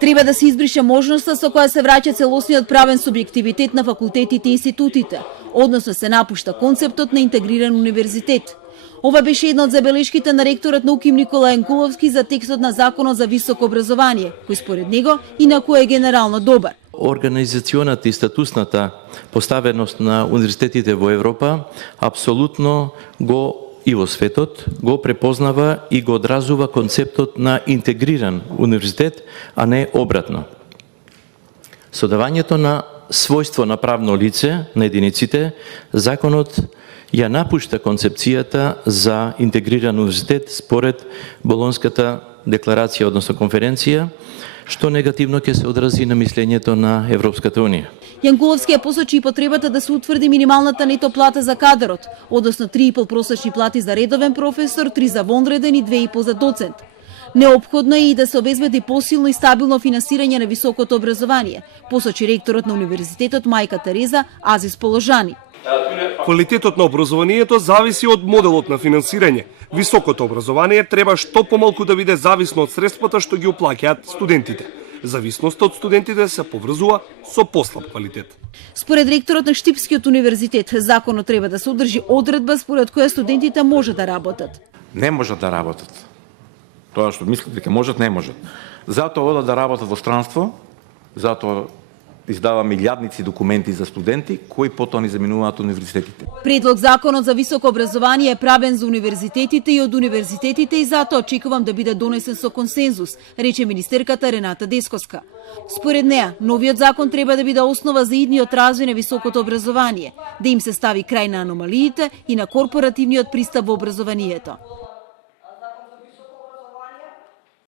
Треба да се избрише можноста со која се враќа целосниот правен субјективитет на факултетите и институтите, односно се напушта концептот на интегриран универзитет. Ова беше една од забелешките на ректорот на УКИМ Никола Јанкуловски за текстот на Законот за високо образование, кој според него инаку е генерално добар. Организационата и статусната поставеност на универзитетите во Европа апсолутно и во светот го препознава и го одразува концептот на интегриран универзитет, а не обратно. Содавањето на својство на правно лице на единиците, законот ја напушта концепцијата за интегриран универзитет според Болонската декларација, односно конференција, што негативно ќе се одрази на мислењето на Европската Унија. Јанкуловски ја посочи и потребата да се утврди минималната нето плата за кадрот, односно 3,5 просечни плати за редовен професор, 3 за вонреден и 2,5 за доцент. Неопходно е и да се обезбеди посилно и стабилно финансирање на високото образование, посочи ректорот на Универзитетот Мајка Тереза Азис Положани. Квалитетот на образованието зависи од моделот на финансирање. Високото образование треба што помалку да биде зависно од средствата што ги уплаќаат студентите. Зависноста од студентите се поврзува со послаб квалитет. Според ректорот на Штипскиот универзитет, законот треба да содржи одредба според која студентите може да работат. Не можат да работат. Тоа што мислат дека можат, не можат. Затоа одат да работат во странство, затоа издава милијадници документи за студенти кои потоа ни заминуваат универзитетите. Предлог законот за високо образование е правен за универзитетите и од универзитетите и затоа очекувам да биде донесен со консензус, рече министерката Рената Десковска. Според неа, новиот закон треба да биде основа за идниот развој на високото образование, да им се стави крај на аномалиите и на корпоративниот пристап во образованието.